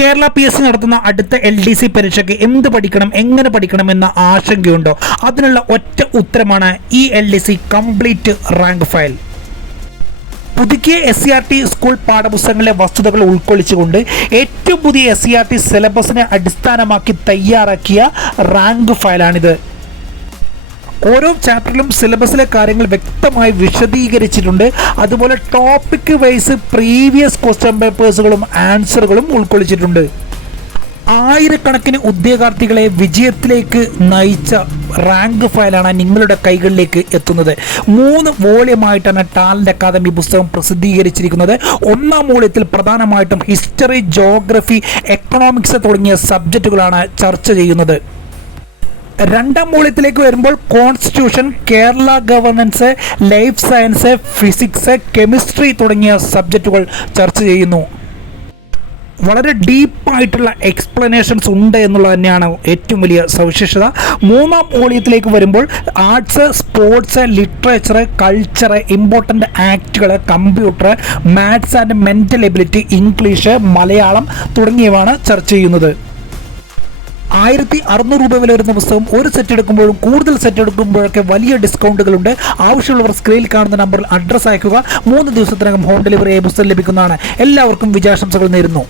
Kerala PSC നടത്തുന്ന അടുത്ത LDC പരീക്ഷയ്ക്ക് എന്ത് പഠിക്കണം, എങ്ങനെ പഠിക്കണം എന്ന ആശങ്കയുണ്ടോ? അതിനുള്ള ഒറ്റ ഉത്തരമാണ് ഈ LDC കംപ്ലീറ്റ് റാങ്ക് ഫയൽ. പുതുക്കിയ SCERT സ്കൂൾ പാഠപുസ്തകങ്ങളിലെ വസ്തുതകൾ ഉൾക്കൊള്ളിച്ചുകൊണ്ട് ഏറ്റവും പുതിയ SCERT സിലബസിനെ അടിസ്ഥാനമാക്കി തയ്യാറാക്കിയ റാങ്ക് ഫയലാണിത്. ഓരോ ചാപ്റ്ററിലും സിലബസിലെ കാര്യങ്ങൾ വ്യക്തമായി വിശദീകരിച്ചിട്ടുണ്ട്. അതുപോലെ ടോപ്പിക് വൈസ് പ്രീവിയസ് ക്വസ്റ്റ്യൻ പേപ്പേഴ്സുകളും ആൻസറുകളും ഉൾക്കൊള്ളിച്ചിട്ടുണ്ട്. ആയിരക്കണക്കിന് ഉദ്യോഗാർത്ഥികളെ വിജയത്തിലേക്ക് നയിച്ച റാങ്ക് ഫയലാണ് നിങ്ങളുടെ കൈകളിലേക്ക് എത്തുന്നത്. 3 വോള്യമായിട്ടാണ് ടാലന്റ് അക്കാദമി പുസ്തകം പ്രസിദ്ധീകരിച്ചിരിക്കുന്നത്. 1-ാം വോള്യത്തിൽ പ്രധാനമായിട്ടും ഹിസ്റ്ററി, ജോഗ്രഫി, എക്കണോമിക്സ് തുടങ്ങിയ സബ്ജക്റ്റുകളാണ് ചർച്ച ചെയ്യുന്നത്. 2-ാം വോള്യത്തിലേക്ക് വരുമ്പോൾ constitution, Kerala governance, life science, physics, chemistry തുടങ്ങിയ സബ്ജക്റ്റുകൾ ചർച്ച ചെയ്യുന്നു. വളരെ ഡീപ്പായിട്ടുള്ള എക്സ്പ്ലനേഷൻസ് ഉണ്ട് എന്നുള്ളത് തന്നെയാണ് ഏറ്റവും വലിയ സവിശേഷത. 3-ാം വോള്യത്തിലേക്ക് വരുമ്പോൾ arts, sports, literature, culture, important ആക്റ്റുകൾ, computer, maths and mental ability, English, Malayalam തുടങ്ങിയവയാണ് ചർച്ച ചെയ്യുന്നത്. 1600 രൂപ വില വരുന്ന പുസ്തകം ഒരു സെറ്റ് എടുക്കുമ്പോഴും കൂടുതൽ സെറ്റ് എടുക്കുമ്പോഴൊക്കെ വലിയ ഡിസ്കൗണ്ടുകളുണ്ട്. ആവശ്യമുള്ളവർ സ്ക്രീനിൽ കാണുന്ന നമ്പറിൽ അഡ്രസ്സ് അയക്കുക. 3 ദിവസത്തിനകം ഹോം ഡെലിവറി പുസ്തകം ലഭിക്കുന്നതാണ്. എല്ലാവർക്കും വിജയാശംസകൾ നേരുന്നു.